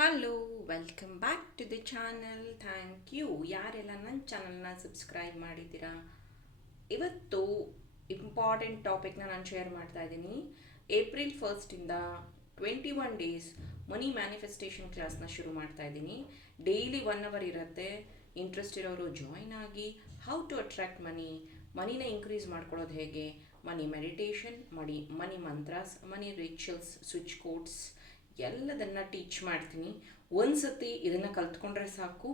Hello, welcome back to the channel. Thank you ಯಾರೆಲ್ಲ ನನ್ನ ಚಾನಲ್ನ ಸಬ್ಸ್ಕ್ರೈಬ್ ಮಾಡಿದ್ದೀರಾ. ಇವತ್ತು ಇಂಪಾರ್ಟೆಂಟ್ ಟಾಪಿಕ್ನ ನಾನು ಶೇರ್ ಮಾಡ್ತಾ ಇದ್ದೀನಿ. ಏಪ್ರಿಲ್ 1 21 ಡೇಸ್ ಮನಿ ಮ್ಯಾನಿಫೆಸ್ಟೇಷನ್ ಕ್ಲಾಸ್ನ ಶುರು ಮಾಡ್ತಾ ಇದ್ದೀನಿ. ಡೈಲಿ 1 ಅವರ್ ಇರುತ್ತೆ. ಇಂಟ್ರೆಸ್ಟ್ ಇರೋರು ಜಾಯ್ನ್ ಆಗಿ ಹೌ ಟು ಅಟ್ರಾಕ್ಟ್ ಮನಿನ ಇನ್ಕ್ರೀಸ್ ಮಾಡ್ಕೊಳ್ಳೋದು ಹೇಗೆ, ಮನಿ ಮೆಡಿಟೇಷನ್, ಮನಿ ಮಂತ್ರಾಸ್, ಮನಿ ರಿಚುವಲ್ಸ್, ಸ್ವಿಚ್ ಕೋಡ್ಸ್ ಎಲ್ಲದನ್ನು ಟೀಚ್ ಮಾಡ್ತೀನಿ. ಒಂದು ಸತಿ ಇದನ್ನು ಕಲ್ತ್ಕೊಂಡ್ರೆ ಸಾಕು,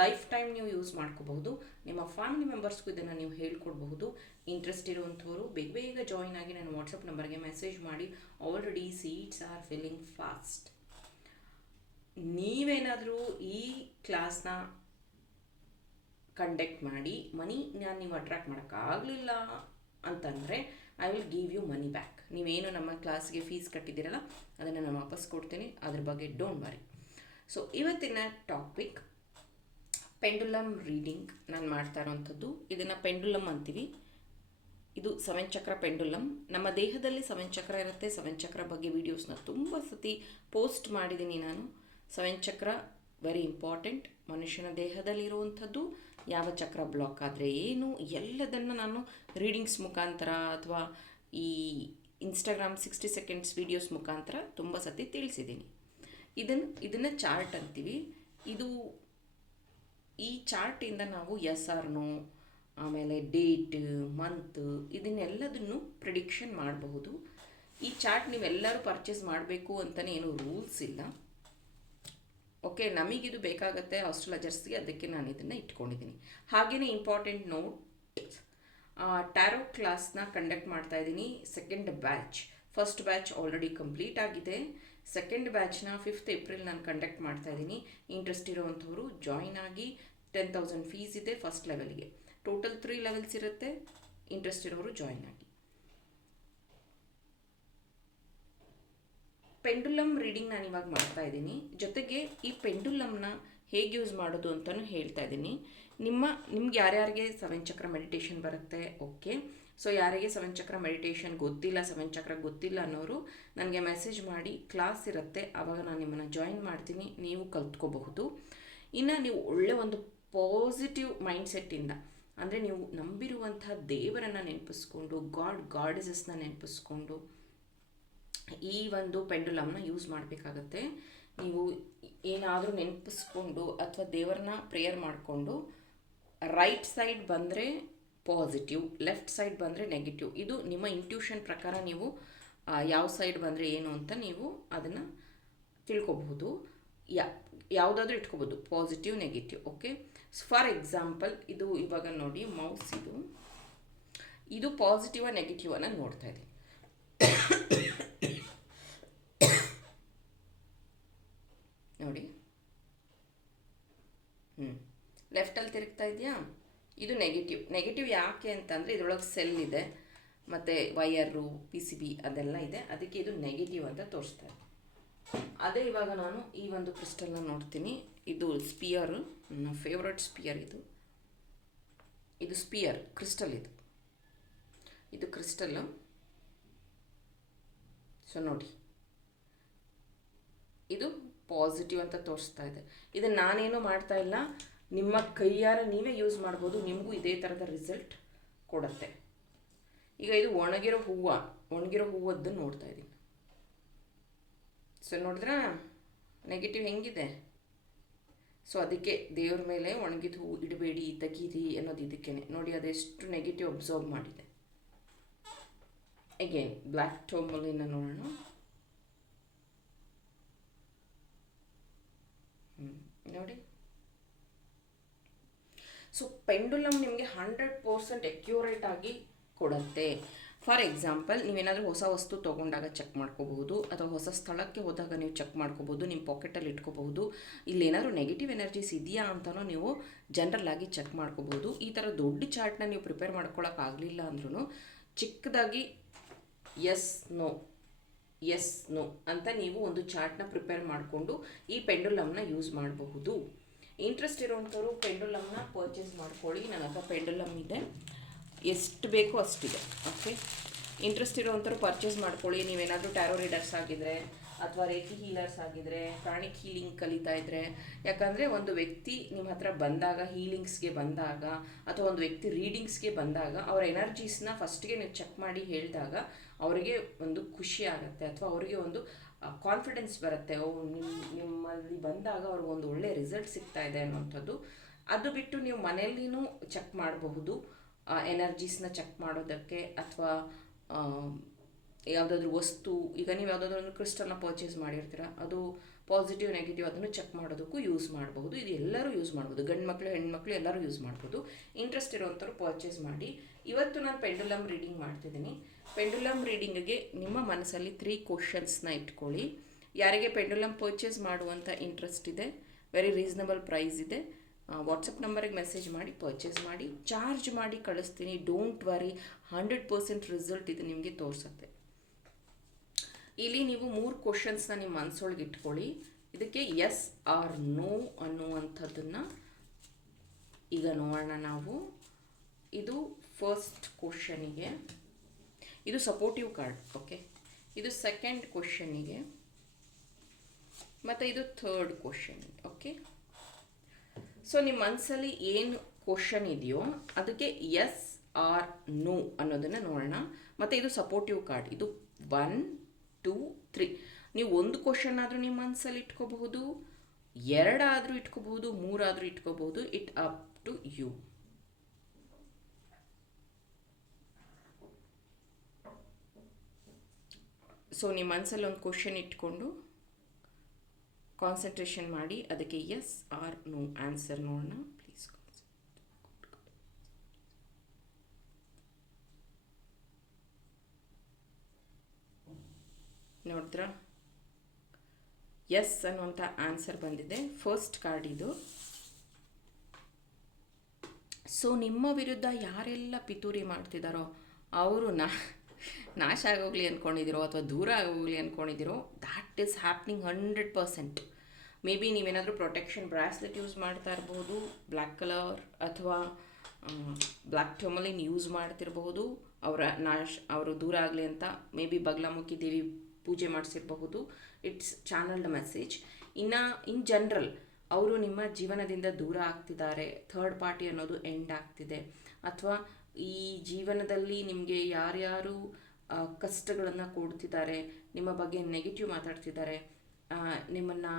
ಲೈಫ್ ಟೈಮ್ ನೀವು ಯೂಸ್ ಮಾಡ್ಕೋಬಹುದು. ನಿಮ್ಮ ಫ್ಯಾಮಿಲಿ ಮೆಂಬರ್ಸ್ಗೂ ಇದನ್ನು ನೀವು ಹೇಳ್ಕೊಡ್ಬಹುದು. ಇಂಟ್ರೆಸ್ಟ್ ಇರುವಂಥವ್ರು ಬೇಗ ಜಾಯಿನ್ ಆಗಿ ನನ್ನ ವಾಟ್ಸಪ್ ನಂಬರ್ಗೆ ಮೆಸೇಜ್ ಮಾಡಿ. Already seats R filling fast. ನೀವೇನಾದರೂ ಈ ಕ್ಲಾಸ್ನ ಕಂಡಕ್ಟ್ ಮಾಡಿ ಮನಿನ ನೀವು ಅಟ್ರಾಕ್ಟ್ ಮಾಡೋಕ್ಕಾಗಲಿಲ್ಲ ಅಂತಂದರೆ I will give you money back. ನೀವೇನು ನಮ್ಮ ಕ್ಲಾಸ್ಗೆ ಫೀಸ್ ಕಟ್ಟಿದ್ದೀರಲ್ಲ ಅದನ್ನು ನಾನು ವಾಪಸ್ ಕೊಡ್ತೀನಿ. ಅದ್ರ ಬಗ್ಗೆ ಡೋಂಟ್ ವರಿ. ಸೊ ಇವತ್ತಿನ ಟಾಪಿಕ್ ಪೆಂಡುಲಮ್ ರೀಡಿಂಗ್ ನಾನು ಮಾಡ್ತಾ ಇರೋವಂಥದ್ದು. ಇದನ್ನು ಪೆಂಡುಲಮ್ ಅಂತೀವಿ. ಇದು 7 ಚಕ್ರ ಪೆಂಡುಲಮ್. ನಮ್ಮ ದೇಹದಲ್ಲಿ 7 ಚಕ್ರ ಇರುತ್ತೆ. 7 ಚಕ್ರ ಬಗ್ಗೆ ವೀಡಿಯೋಸ್ನ ತುಂಬ ಸತಿ ಪೋಸ್ಟ್ ಮಾಡಿದ್ದೀನಿ ನಾನು. 7 ಚಕ್ರ ವೆರಿ ಇಂಪಾರ್ಟೆಂಟ್. ಮನುಷ್ಯನ ದೇಹದಲ್ಲಿರುವಂಥದ್ದು, ಯಾವ ಚಕ್ರ ಬ್ಲಾಕ್ ಆದರೆ ಏನು, ಎಲ್ಲದನ್ನು ನಾನು ರೀಡಿಂಗ್ಸ್ ಮುಖಾಂತರ ಅಥವಾ ಈ ಇನ್ಸ್ಟಾಗ್ರಾಮ್ 60 ಸೆಕೆಂಡ್ಸ್ ವೀಡಿಯೋಸ್ ಮುಖಾಂತರ ತುಂಬ ಸತಿ ತಿಳಿಸಿದ್ದೀನಿ. ಇದನ್ನು ಚಾರ್ಟ್ ಅಂತೀವಿ. ಈ ಚಾರ್ಟಿಂದ ನಾವು ಎಸ್ ಆರ್ ನೋ, ಆಮೇಲೆ ಡೇಟ್, ಮಂತ್, ಇದನ್ನೆಲ್ಲದನ್ನು ಪ್ರಿಡಿಕ್ಷನ್ ಮಾಡಬಹುದು. ಈ ಚಾರ್ಟ್ ನೀವೆಲ್ಲರೂ ಪರ್ಚೇಸ್ ಮಾಡಬೇಕು ಅಂತಲೇ ಏನೂ ರೂಲ್ಸ್ ಇಲ್ಲ. ಓಕೆ, ನಮಗಿದು ಬೇಕಾಗತ್ತೆ ಆಸ್ಟ್ರಾಲಜರ್ಸ್ಗೆ, ಅದಕ್ಕೆ ನಾನು ಇದನ್ನು ಇಟ್ಕೊಂಡಿದ್ದೀನಿ. ಹಾಗೆಯೇ ಇಂಪಾರ್ಟೆಂಟ್ ನೋಟ್, ಟ್ಯಾರೋ ಕ್ಲಾಸ್ನ ಕಂಡಕ್ಟ್ ಮಾಡ್ತಾ ಇದ್ದೀನಿ. Second batch. First batch already complete ಆಗಿದೆ. ಸೆಕೆಂಡ್ ಬ್ಯಾಚ್ನ 5th ಏಪ್ರಿಲ್ ನಾನು ಕಂಡಕ್ಟ್ ಮಾಡ್ತಾ ಇದ್ದೀನಿ. ಇಂಟ್ರೆಸ್ಟ್ ಇರೋವಂಥವ್ರು ಜಾಯಿನ್ ಆಗಿ. 10,000 ಫೀಸ್ ಇದೆ ಫಸ್ಟ್ ಲೆವೆಲ್ಗೆ. ಟೋಟಲ್ 3 ಲೆವೆಲ್ಸ್ ಇರುತ್ತೆ. ಇಂಟ್ರೆಸ್ಟ್ ಇರೋರು ಜಾಯಿನ್ ಆಗಿ. ಪೆಂಡುಲಮ್ ರೀಡಿಂಗ್ ನಾನು ಇವಾಗ ಮಾಡ್ತಾ ಇದ್ದೀನಿ. ಜೊತೆಗೆ ಈ ಪೆಂಡುಲಮ್ನ ಹೇಗೆ ಯೂಸ್ ಮಾಡೋದು ಅಂತಲೂ ಹೇಳ್ತಾ ಇದ್ದೀನಿ. ನಿಮ್ಗೆ ಯಾರ್ಯಾರಿಗೆ 7 ಚಕ್ರ ಮೆಡಿಟೇಷನ್ ಬರುತ್ತೆ, ಓಕೆ. ಸೊ ಯಾರಿಗೆ 7 ಚಕ್ರ ಮೆಡಿಟೇಷನ್ ಗೊತ್ತಿಲ್ಲ, 7 ಚಕ್ರ ಗೊತ್ತಿಲ್ಲ ಅನ್ನೋರು ನನಗೆ ಮೆಸೇಜ್ ಮಾಡಿ. ಕ್ಲಾಸ್ ಇರುತ್ತೆ, ಆವಾಗ ನಾನು ನಿಮ್ಮನ್ನು ಜಾಯಿನ್ ಮಾಡ್ತೀನಿ, ನೀವು ಕಲ್ತ್ಕೋಬಹುದು. ಇನ್ನು ನೀವು ಒಳ್ಳೆ ಒಂದು ಪಾಸಿಟಿವ್ ಮೈಂಡ್ಸೆಟ್ಟಿಂದ, ಅಂದರೆ ನೀವು ನಂಬಿರುವಂಥ ದೇವರನ್ನು ನೆನಪಿಸ್ಕೊಂಡು, ಗಾಡೆಸಸ್ನ ನೆನಪಿಸ್ಕೊಂಡು ಈ ಒಂದು ಪೆಂಡುಲಮ್ನ ಯೂಸ್ ಮಾಡಬೇಕಾಗತ್ತೆ. ನೀವು ಏನಾದರೂ ನೆನಪಿಸ್ಕೊಂಡು ಅಥವಾ ದೇವರನ್ನ ಪ್ರೇಯರ್ ಮಾಡಿಕೊಂಡು ರೈಟ್ ಸೈಡ್ ಬಂದರೆ ಪಾಸಿಟಿವ್, ಲೆಫ್ಟ್ ಸೈಡ್ ಬಂದರೆ ನೆಗೆಟಿವ್. ಇದು ನಿಮ್ಮ ಇಂಟ್ಯೂಷನ್ ಪ್ರಕಾರ ನೀವು ಯಾವ ಸೈಡ್ ಬಂದರೆ ಏನು ಅಂತ ನೀವು ಅದನ್ನು ತಿಳ್ಕೊಬಹುದು. ಯಾವುದಾದ್ರೂ ಇಟ್ಕೋಬೋದು, positive, negative. Okay, for example ಇದು ಇವಾಗ ನೋಡಿ, ಮೌಸ್ ಇದು ಪಾಸಿಟಿವ್ ನೆಗೆಟಿವ್ ಅನ್ನು ನೋಡ್ತಾ ಇದ್ದೀನಿ. ನೋಡಿ, ಲೆಫ್ಟಲ್ಲಿ ತಿರುಗ್ತಾ ಇದೆಯಾ, ಇದು ನೆಗೆಟಿವ್ ಯಾಕೆ ಅಂತಂದರೆ ಇದರೊಳಗೆ ಸೆಲ್ ಇದೆ ಮತ್ತು ವೈಯರು, PCB ಅದೆಲ್ಲ ಇದೆ, ಅದಕ್ಕೆ ಇದು ನೆಗೆಟಿವ್ ಅಂತ ತೋರಿಸ್ತಾ ಇದೆ. ಅದೇ ಇವಾಗ ನಾನು ಈ ಒಂದು ಕ್ರಿಸ್ಟಲ್ನ ನೋಡ್ತೀನಿ. ಇದು ಸ್ಪಿಯರ್, ನನ್ನ ಫೇವ್ರೆಟ್ ಸ್ಪಿಯರ್. ಇದು ಸ್ಪಿಯರ್ ಕ್ರಿಸ್ಟಲ್. ಇದು ಕ್ರಿಸ್ಟಲ್ಲು. ಸೊ ನೋಡಿ, ಇದು ಪಾಸಿಟಿವ್ ಅಂತ ತೋರಿಸ್ತಾ ಇದೆ. ಇದನ್ನು ನಾನೇನು ಮಾಡ್ತಾ ಇಲ್ಲ, ನಿಮ್ಮ ಕೈಯಾರ ನೀವೇ ಯೂಸ್ ಮಾಡ್ಬೋದು. ನಿಮಗೂ ಇದೇ ಥರದ ರಿಸಲ್ಟ್ ಕೊಡುತ್ತೆ. ಈಗ ಇದು ಒಣಗಿರೋ ಹೂವದ್ದು ನೋಡ್ತಾ ಇದ್ದೀನಿ. ಸೊ ನೋಡಿದ್ರಾ ನೆಗೆಟಿವ್ ಹೆಂಗಿದೆ. ಸೊ ಅದಕ್ಕೆ ದೇವ್ರ ಮೇಲೆ ಒಣಗಿದ ಹೂವು ಇಡಬೇಡಿ, ತೆಗೀರಿ ಅನ್ನೋದು ಇದಕ್ಕೇನೆ. ನೋಡಿ ಅದೆಷ್ಟು ನೆಗೆಟಿವ್ ಅಬ್ಸರ್ವ್ ಮಾಡಿದೆ. ಅಗೇನ್ ಬ್ಲ್ಯಾಕ್ ಟೋರ್ಮಲಿನ ನೋಡೋಣ. ನೋಡಿ, ಸೊ ಪೆಂಡುಲಮ್ ನಿಮಗೆ 100% ಅಕ್ಯುರೇಟ್ ಆಗಿ ಕೊಡುತ್ತೆ. ಫಾರ್ ಎಕ್ಸಾಂಪಲ್, ನೀವೇನಾದರೂ ಹೊಸ ವಸ್ತು ತೊಗೊಂಡಾಗ ಚೆಕ್ ಮಾಡ್ಕೋಬಹುದು, ಅಥವಾ ಹೊಸ ಸ್ಥಳಕ್ಕೆ ಹೋದಾಗ ನೀವು ಚೆಕ್ ಮಾಡ್ಕೋಬಹುದು, ನಿಮ್ಮ ಪಾಕೆಟಲ್ಲಿ ಇಟ್ಕೋಬಹುದು. ಇಲ್ಲೇನಾದರೂ ನೆಗೆಟಿವ್ ಎನರ್ಜೀಸ್ ಇದೆಯಾ ಅಂತಲೂ ನೀವು ಜನರಲ್ ಆಗಿ ಚೆಕ್ ಮಾಡ್ಕೋಬಹುದು. ಈ ಥರ ದೊಡ್ಡ ಚಾರ್ಟ್ನ ನೀವು ಪ್ರಿಪೇರ್ ಮಾಡ್ಕೊಳ್ಳೋಕ್ಕಾಗಲಿಲ್ಲ ಅಂದ್ರೂ ಚಿಕ್ಕದಾಗಿ ಎಸ್ ನೋ ಅಂತ ನೀವು ಒಂದು ಚಾರ್ಟ್ನ ಪ್ರಿಪೇರ್ ಮಾಡಿಕೊಂಡು ಈ ಪೆಂಡುಲಮ್ನ ಯೂಸ್ ಮಾಡಬಹುದು. ಇಂಟ್ರೆಸ್ಟ್ ಇರೋವಂಥವ್ರು ಪೆಂಡುಲಮ್ನ ಪರ್ಚೇಸ್ ಮಾಡ್ಕೊಳ್ಳಿ. ನನ್ನ ಹತ್ರ ಪೆಂಡುಲಮ್ ಇದೆ, ಎಷ್ಟು ಬೇಕೋ ಅಷ್ಟಿದೆ. ಓಕೆ, ಇಂಟ್ರೆಸ್ಟ್ ಇರೋವಂಥವ್ರು ಪರ್ಚೇಸ್ ಮಾಡ್ಕೊಳ್ಳಿ. ನೀವೇನಾದರೂ ಟ್ಯಾರೋ ರೀಡರ್ಸ್ ಆಗಿದ್ದರೆ ಅಥವಾ ರೇಖಿ ಹೀಲರ್ಸ್ ಆಗಿದ್ರೆ, ಪ್ರಾಣಿಕ್ ಹೀಲಿಂಗ್ ಕಲಿತಾ ಇದ್ರೆ. ಯಾಕಂದರೆ ಒಂದು ವ್ಯಕ್ತಿ ನಿಮ್ಮ ಹತ್ರ ಬಂದಾಗ, ಹೀಲಿಂಗ್ಸ್ಗೆ ಬಂದಾಗ, ಅಥವಾ ಒಂದು ವ್ಯಕ್ತಿ ರೀಡಿಂಗ್ಸ್ಗೆ ಬಂದಾಗ ಅವರ ಎನರ್ಜೀಸ್ನ ಫಸ್ಟ್ಗೆ ನೀವು ಚೆಕ್ ಮಾಡಿ ಹೇಳಿದಾಗ ಅವರಿಗೆ ಒಂದು ಖುಷಿ ಆಗುತ್ತೆ, ಅಥವಾ ಅವರಿಗೆ ಒಂದು ಕಾನ್ಫಿಡೆನ್ಸ್ ಬರುತ್ತೆ. ನಿಮ್ಮಲ್ಲಿ ಬಂದಾಗ ಅವ್ರಿಗೊಂದು ಒಳ್ಳೆಯ ರಿಸಲ್ಟ್ ಸಿಗ್ತಾ ಇದೆ ಅನ್ನೋಂಥದ್ದು. ಅದು ಬಿಟ್ಟು ನೀವು ಮನೆಯಲ್ಲಿನೂ ಚೆಕ್ ಮಾಡಬಹುದು, ಎನರ್ಜೀಸ್ನ ಚೆಕ್ ಮಾಡೋದಕ್ಕೆ. ಅಥವಾ ಯಾವುದಾದ್ರೂ ವಸ್ತು, ಈಗ ನೀವು ಯಾವುದಾದ್ರೂ ಒಂದು ಕ್ರಿಸ್ಟಲ್ನ ಪರ್ಚೇಸ್ ಮಾಡಿರ್ತೀರ, ಅದು ಪಾಸಿಟಿವ್ ನೆಗೆಟಿವ್ ಅದನ್ನು ಚೆಕ್ ಮಾಡೋದಕ್ಕೂ ಯೂಸ್ ಮಾಡಬಹುದು. ಇದು ಎಲ್ಲರೂ ಯೂಸ್ ಮಾಡ್ಬೋದು, ಗಂಡು ಮಕ್ಕಳು ಹೆಣ್ಮಕ್ಳು ಎಲ್ಲರೂ ಯೂಸ್ ಮಾಡ್ಬೋದು. ಇಂಟ್ರೆಸ್ಟ್ ಇರೋವಂಥವ್ರು ಪರ್ಚೇಸ್ ಮಾಡಿ. ಇವತ್ತು ನಾನು ಪೆಂಡುಲಮ್ ರೀಡಿಂಗ್ ಮಾಡ್ತಿದ್ದೀನಿ. ಪೆಂಡುಲಮ್ ರೀಡಿಂಗಿಗೆ ನಿಮ್ಮ ಮನಸ್ಸಲ್ಲಿ 3 ಕ್ವಶನ್ಸ್ನ ಇಟ್ಕೊಳ್ಳಿ. ಯಾರಿಗೆ ಪೆಂಡುಲಮ್ ಪರ್ಚೇಸ್ ಮಾಡುವಂಥ ಇಂಟ್ರೆಸ್ಟ್ ಇದೆ, ವೆರಿ ರೀಸನಬಲ್ ಪ್ರೈಸ್ ಇದೆ, ವಾಟ್ಸಪ್ ನಂಬರಿಗೆ ಮೆಸೇಜ್ ಮಾಡಿ ಪರ್ಚೇಸ್ ಮಾಡಿ. ಚಾರ್ಜ್ ಮಾಡಿ ಕಳಿಸ್ತೀನಿ, ಡೋಂಟ್ ವರಿ, 100% ರಿಸಲ್ಟ್ ಇದು ನಿಮಗೆ ತೋರಿಸುತ್ತೆ. ಇಲ್ಲಿ ನೀವು 3 ಕ್ವಶನ್ಸ್ನ ನಿಮ್ಮ ಮನಸ್ಸೊಳಗೆ ಇಟ್ಕೊಳ್ಳಿ. ಇದಕ್ಕೆ ಎಸ್ ಆರ್ ನೋ ಅನ್ನುವಂಥದ್ದನ್ನು ಈಗ ನೋಡೋಣ ನಾವು. ಇದು ಫಸ್ಟ್ ಕ್ವಶನಿಗೆ, ಇದು ಸಪೋರ್ಟಿವ್ ಕಾರ್ಡ್, ಓಕೆ. ಇದು ಸೆಕೆಂಡ್ ಕ್ವಶನಿಗೆ, ಮತ್ತು ಇದು ಥರ್ಡ್ ಕ್ವಶನ್, ಓಕೆ. ಸೊ ನಿಮ್ಮ ಮನಸ್ಸಲ್ಲಿ ಏನು ಕ್ವಶನ್ ಇದೆಯೋ ಅದಕ್ಕೆ ಎಸ್ ಆರ್ ನೋ ಅನ್ನೋದನ್ನು ನೋಡೋಣ. ಮತ್ತು ಇದು ಸಪೋರ್ಟಿವ್ ಕಾರ್ಡ್, ಇದು 1 2 3. ನೀವು ಒಂದು ಕ್ವಶನ್ ಆದರೂ ನಿಮ್ಮ ಮನಸ್ಸಲ್ಲಿ ಇಟ್ಕೋಬಹುದು, 2 ಆದರೂ ಇಟ್ಕೋಬಹುದು, 3 ಆದರೂ ಇಟ್ಕೋಬಹುದು. It up to you. So ನಿಮ್ಮ ಮನಸ್ಸಲ್ಲಿ ಒಂದು ಕ್ವಶನ್ ಇಟ್ಕೊಂಡು ಕಾನ್ಸಂಟ್ರೇಷನ್ ಮಾಡಿ, ಅದಕ್ಕೆ ಎಸ್ ಆರ್ ನೋ ಆನ್ಸರ್ ನೋಡೋಣ. ಪ್ಲೀಸ್ ನೋಡಿದ್ರ, ಎಸ್ ಅನ್ನುವಂಥ ಆನ್ಸರ್ ಬಂದಿದೆ. ಫಸ್ಟ್ ಕಾರ್ಡ್ ಇದು. ಸೊ ನಿಮ್ಮ ವಿರುದ್ಧ ಯಾರೆಲ್ಲ ಪಿತೂರಿ ಮಾಡ್ತಿದ್ದಾರೋ ಅವರು ನಾಶ ಆಗೋಗ್ಲಿ ಅಂದ್ಕೊಂಡಿದ್ದೀರೋ ಅಥವಾ ದೂರ ಆಗೋಗ್ಲಿ ಅಂದ್ಕೊಂಡಿದ್ದೀರೋ, that is happening 100%. Maybe ನೀವೇನಾದರೂ ಪ್ರೊಟೆಕ್ಷನ್ ಬ್ರಾಸ್ಲೆಟ್ ಯೂಸ್ ಮಾಡ್ತಾ ಇರ್ಬೋದು, ಬ್ಲ್ಯಾಕ್ ಕಲರ್ ಅಥವಾ ಬ್ಲ್ಯಾಕ್ ಟರ್ಮಲಿನ್ ಯೂಸ್ ಮಾಡ್ತಿರಬಹುದು. ಅವರು ದೂರ ಆಗಲಿ ಅಂತ ಮೇ ಬಿ ಬಗ್ಲಾಮುಖಿ ದೇವಿ ಪೂಜೆ ಮಾಡಿಸಿರಬಹುದು. It's ಚಾನಲ್ಡ್ message. ಇನ್ನು ಇನ್ ಜನರಲ್ ಅವರು ನಿಮ್ಮ ಜೀವನದಿಂದ ದೂರ ಆಗ್ತಿದ್ದಾರೆ, ಥರ್ಡ್ ಪಾರ್ಟಿ ಅನ್ನೋದು ಎಂಡ್ ಆಗ್ತಿದೆ, ಅಥವಾ ಈ ಜೀವನದಲ್ಲಿ ನಿಮಗೆ ಯಾರ್ಯಾರು ಕಷ್ಟಗಳನ್ನು ಕೊಡ್ತಿದ್ದಾರೆ, ನಿಮ್ಮ ಬಗ್ಗೆ ನೆಗೆಟಿವ್ ಮಾತಾಡ್ತಿದ್ದಾರೆ, ನಿಮ್ಮನ್ನು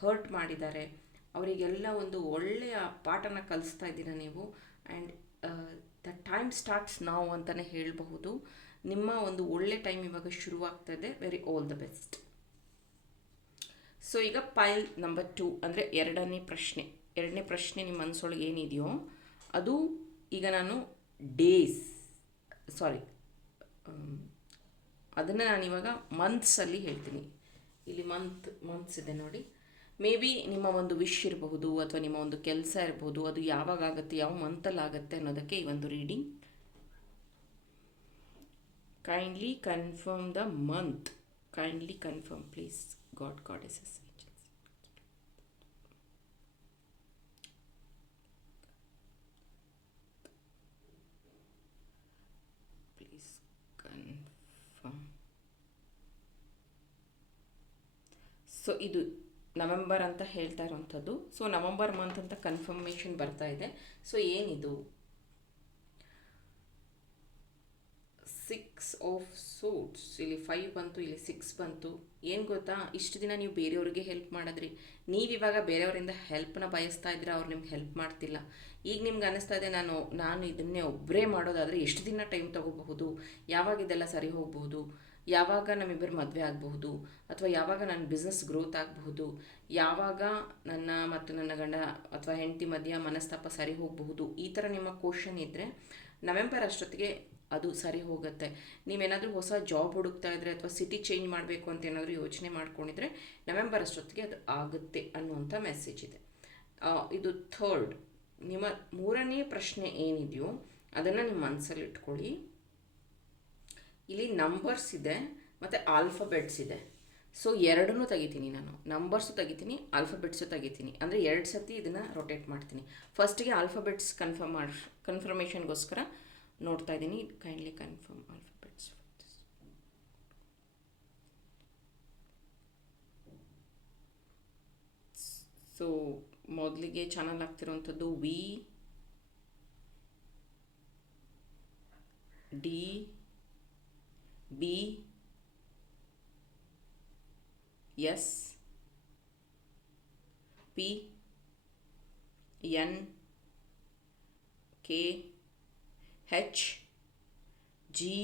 ಹರ್ಟ್ ಮಾಡಿದ್ದಾರೆ, ಅವರಿಗೆಲ್ಲ ಒಂದು ಒಳ್ಳೆಯ ಪಾಠನ ಕಲಿಸ್ತಾ ಇದ್ದೀರ ನೀವು. ಆ್ಯಂಡ್ ದ ಟೈಮ್ ಸ್ಟಾರ್ಟ್ಸ್ ನಾವು ಅಂತಲೇ ಹೇಳಬಹುದು. ನಿಮ್ಮ ಒಂದು ಒಳ್ಳೆ ಟೈಮ್ ಇವಾಗ ಶುರುವಾಗ್ತದೆ. Very all the best. So ಈಗ ಪೈಲ್ ನಂಬರ್ 2 ಅಂದರೆ ಎರಡನೇ ಪ್ರಶ್ನೆ ನಿಮ್ಮ ಮನಸ್ಸೊಳಗೆ ಏನಿದೆಯೋ ಅದು ಈಗ ನಾನು ಅದನ್ನು ನಾನಿವಾಗ ಮಂತ್ಸಲ್ಲಿ ಹೇಳ್ತೀನಿ. ಇಲ್ಲಿ ಮಂತ್ಸ್ ಇದೆ ನೋಡಿ. ಮೇ ಬಿ ನಿಮ್ಮ ಒಂದು ವಿಶ್ ಇರಬಹುದು, ಅಥವಾ ನಿಮ್ಮ ಒಂದು ಕೆಲಸ ಇರಬಹುದು, ಅದು ಯಾವಾಗ ಆಗುತ್ತೆ, ಯಾವ ಮಂತಲ್ಲಿ ಆಗುತ್ತೆ ಅನ್ನೋದಕ್ಕೆ ಈ ಒಂದು reading. Kindly confirm the month. Kindly confirm please, god goddesses. Please confirm. So ಇದು ನವೆಂಬರ್ ಅಂತ ಹೇಳ್ತಾ ಇರೋವಂಥದ್ದು. ಸೊ ನವೆಂಬರ್ ಮಂತ್ ಅಂತ ಕನ್ಫರ್ಮೇಷನ್ ಬರ್ತಾ ಇದೆ. ಸೊ ಏನಿದು 6 ಆಫ್ ಸೂಟ್ಸ್, ಇಲ್ಲಿ 5 ಬಂತು, ಇಲ್ಲಿ 6 ಬಂತು. ಏನು ಗೊತ್ತಾ, ಇಷ್ಟು ದಿನ ನೀವು ಬೇರೆಯವ್ರಿಗೆ ಹೆಲ್ಪ್ ಮಾಡಿದ್ರಿ, ನೀವಿವಾಗ ಬೇರೆಯವರಿಂದ ಹೆಲ್ಪ್ನ ಬಯಸ್ತಾ ಇದ್ರೆ ಅವ್ರು ನಿಮ್ಗೆ ಹೆಲ್ಪ್ ಮಾಡ್ತಿಲ್ಲ. ಈಗ ನಿಮ್ಗೆ ಅನ್ನಿಸ್ತಾ ಇದೆ ನಾನು ಇದನ್ನೇ ಒಬ್ಬರೇ ಮಾಡೋದಾದರೆ ಎಷ್ಟು ದಿನ ಟೈಮ್ ತೊಗೋಬಹುದು, ಯಾವಾಗ ಇದೆಲ್ಲ ಸರಿ ಹೋಗಬಹುದು, ಯಾವಾಗ ನಮ್ಮಿಬ್ಬರು ಮದುವೆ ಆಗಬಹುದು, ಅಥವಾ ಯಾವಾಗ ನನ್ನ ಬಿಸ್ನೆಸ್ ಗ್ರೋತ್ ಆಗಬಹುದು, ಯಾವಾಗ ನನ್ನ ಮತ್ತು ನನ್ನ ಗಂಡ ಅಥವಾ ಹೆಂಡತಿ ಮಧ್ಯ ಮನಸ್ತಾಪ ಸರಿ ಹೋಗಬಹುದು. ಈ ಥರ ನಿಮ್ಮ ಕ್ವಶನ್ ಇದ್ದರೆ ನವೆಂಬರ್ ಅಷ್ಟೊತ್ತಿಗೆ ಅದು ಸರಿ ಹೋಗುತ್ತೆ. ನೀವೇನಾದರೂ ಹೊಸ ಜಾಬ್ ಹುಡುಕ್ತಾ ಇದ್ದರೆ ಅಥವಾ ಸಿಟಿ ಚೇಂಜ್ ಮಾಡಬೇಕು ಅಂತ ಏನಾದರೂ ಯೋಚನೆ ಮಾಡ್ಕೊಂಡಿದ್ರೆ ನವೆಂಬರ್ ಅಷ್ಟೊತ್ತಿಗೆ ಅದು ಆಗುತ್ತೆ ಅನ್ನುವಂಥ ಮೆಸೇಜ್ ಇದೆ. ಇದು ಥರ್ಡ್, ನಿಮ್ಮ 3ನೇ ಪ್ರಶ್ನೆ ಏನಿದೆಯೋ ಅದನ್ನು ನಿಮ್ಮ ಮನಸ್ಸಲ್ಲಿ ಇಟ್ಕೊಳ್ಳಿ. ಇಲ್ಲಿ ನಂಬರ್ಸ್ ಇದೆ ಮತ್ತು ಆಲ್ಫಬೆಟ್ಸ್ ಇದೆ. ಸೊ ಎರಡನ್ನೂ ತೆಗಿತೀನಿ ನಾನು, ನಂಬರ್ಸು ತೆಗಿತೀನಿ, ಆಲ್ಫಬೆಟ್ಸು ತೆಗಿತೀನಿ. ಅಂದರೆ 2 ಸತಿ ಇದನ್ನು ರೊಟೇಟ್ ಮಾಡ್ತೀನಿ. ಫಸ್ಟಿಗೆ ಆಲ್ಫಬೆಟ್ಸ್ ಕನ್ಫರ್ಮೇಷನ್ಗೋಸ್ಕರ ನೋಡ್ತಾ ಇದ್ದೀನಿ. Kindly confirm alphabets. ಸೊ ಮೊದಲಿಗೆ ಚಾನಲ್ ಆಗ್ತಿರೋವಂಥದ್ದು V D B S P N K H G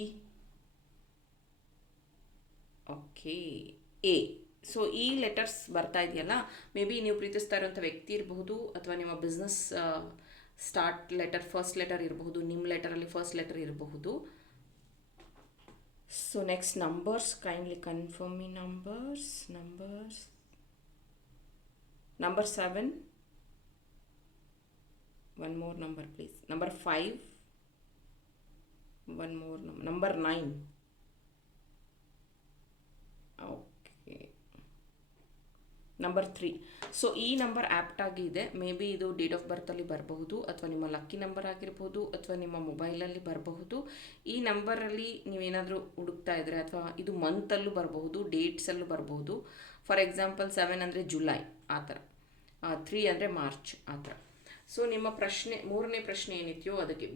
okay A. So ಈ ಲೆಟರ್ಸ್ ಬರ್ತಾ ಇದೆಯಲ್ಲ, ಮೇ ಬಿ ನೀವು ಪ್ರೀತಿಸ್ತಾ ಇರೋಂಥ ವ್ಯಕ್ತಿ ಇರಬಹುದು, ಅಥವಾ ನಿಮ್ಮ business start letter first letter ಇರಬಹುದು, ನಿಮ್ಮ ಲೆಟರಲ್ಲಿ ಫಸ್ಟ್ ಲೆಟರ್ ಇರಬಹುದು. So next numbers, kindly confirm me numbers. Number 7, one more number please. Number 5, one more number. Number 9. Okay. Number 3. So ಈ ನಂಬರ್ ಆ್ಯಪ್ಟ್ ಆಗಿದೆ. ಮೇ ಬಿ ಇದು date of ಬರ್ತಲ್ಲಿ ಬರಬಹುದು, ಅಥವಾ ನಿಮ್ಮ ಲಕ್ಕಿ ನಂಬರ್ ಆಗಿರ್ಬೋದು, ಅಥವಾ ನಿಮ್ಮ ಮೊಬೈಲಲ್ಲಿ ಬರಬಹುದು. ಈ ನಂಬರಲ್ಲಿ ನೀವೇನಾದರೂ ಹುಡುಕ್ತಾ ಇದ್ದರೆ, ಅಥವಾ ಇದು ಮಂತಲ್ಲೂ ಬರಬಹುದು, ಡೇಟ್ಸಲ್ಲೂ ಬರಬಹುದು. ಫಾರ್ ಎಕ್ಸಾಂಪಲ್ 7 ಅಂದರೆ ಜುಲೈ ಆ ಥರ, 3 ಅಂದರೆ ಮಾರ್ಚ್ ಆ ಥರ. ಸೊ ನಿಮ್ಮ ಪ್ರಶ್ನೆ, ಮೂರನೇ ಪ್ರಶ್ನೆ ಏನಿದೆಯೋ ಅದಕ್ಕೆ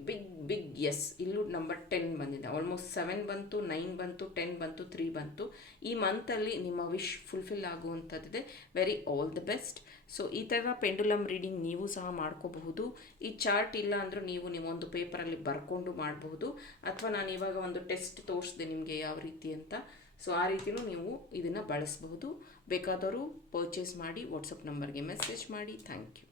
ಬಿಗ್ ಎಸ್. ಇಲ್ಲೂ ನಂಬರ್ 10 ಬಂದಿದೆ. ಆಲ್ಮೋಸ್ಟ್ 7 ಬಂತು, 9 ಬಂತು, 10 ಬಂತು, 3 ಬಂತು. ಈ ಮಂತಲ್ಲಿ ನಿಮ್ಮ ವಿಶ್ ಫುಲ್ಫಿಲ್ ಆಗುವಂಥದ್ದಿದೆ. Very all the best. So ಈ ಥರ ಪೆಂಡುಲಮ್ ರೀಡಿಂಗ್ ನೀವು ಸಹ ಮಾಡ್ಕೋಬಹುದು. ಈ ಚಾರ್ಟ್ ಇಲ್ಲ ಅಂದರೂ ನೀವು ನಿಮ್ಮೊಂದು ಪೇಪರಲ್ಲಿ ಬರ್ಕೊಂಡು ಮಾಡಬಹುದು, ಅಥವಾ ನಾನು ಇವಾಗ ಒಂದು ಟೆಸ್ಟ್ ತೋರಿಸಿದೆ ನಿಮಗೆ ಯಾವ ರೀತಿ ಅಂತ. ಸೊ ಆ ರೀತಿಯೂ ನೀವು ಇದನ್ನು ಬಳಸಬಹುದು. ಬೇಕಾದವರು ಪರ್ಚೇಸ್ ಮಾಡಿ ವಾಟ್ಸಪ್ ನಂಬರ್ಗೆ ಮೆಸೇಜ್ ಮಾಡಿ. Thank you.